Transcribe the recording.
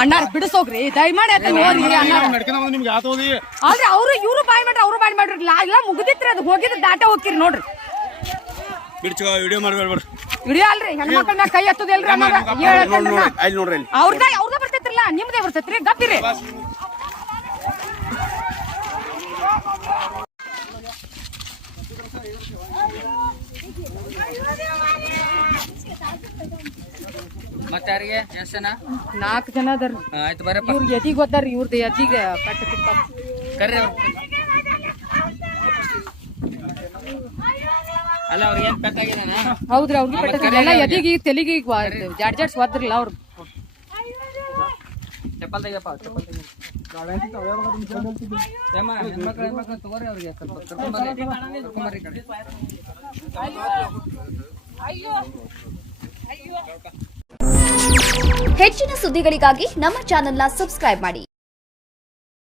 ಅಣ್ಣಾರ ಬಿಡಿಸೋಗ್ರಿ ದಯಮಾಡಿ ಆತ ನೋಡ್ರಿ ಆದ್ರೆ ಅವ್ರು ಇವ್ರು ಬಾಯ್ ಮಾಡ್ರಿ ಇಲ್ಲ ಮುಗ್ದಿತ್ರಿ ಅದು ಹೋಗಿದ್ರೆ ದಾಟ ಹೋಗ್ತಿರಿ ನೋಡ್ರಿ ವಿಡಿಯೋ ಮಾಡ್ಬೇಡ ವಿಡಿಯೋ ಅಲ್ರಿ ಹೆಣ್ಮಕ್ಳನ್ನ ಕೈ ಹತ್ತದಿಲ್ರಿ ಅವ್ರದ ಬರ್ತೈತ್ರಲ್ಲ ನಿಮ್ದೇ ಬರ್ತೈತ್ರಿ ಗಪ್ಪಿರಿ ಮತ್ತೆ ಯಾರಿಗೆ ಎಷ್ಟು ಜನ 4 ಜನ ಅದಾರ ಆಯ್ತು ಬರಪ್ಪ ಇವ್ರಿಗೆ ಎದಿಗೆ ಗೊತ್ತಾರ್ರಿ ಇವ್ರದ್ದು ಎದಿಗೆ ಕಟ್ಟತಿತ್ತ ಕರ್ರಿ ಅಲ್ಲ ಅವ್ರಿಗೆ ಏನ್ ಪೆಟ್ಟಾಗಿದಾನ ಹೌದ್ರಿ ಅವ್ರಿಗೆ ಪೆಟ್ಟ ಎಲ್ಲ ಎದಿಗೆ ತೆಲಿಗೆ ಜಾಡ್ ಸ್ವಾದ್ರಲ್ಲ ಅವ್ರು ಚಪ್ಪಲ್ ತೆಗಿಯಪ್ಪ ಚಪ್ಪಲ್ ತೆಗಿ ಹೆಣ್ಮಕ್ಳು ತಗೋರಿ ಅವ್ರಿಗೆ ಕರ್ಕೊಂಬರ್ರಿ ಕಡೆ ಹೆಚ್ಚಿನ ಸುದ್ದಿಗಳಿಗಾಗಿ ನಮ್ಮ ಚಾನೆಲ್ನ ಸಬ್ಸ್ಕ್ರೈಬ್ ಮಾಡಿ.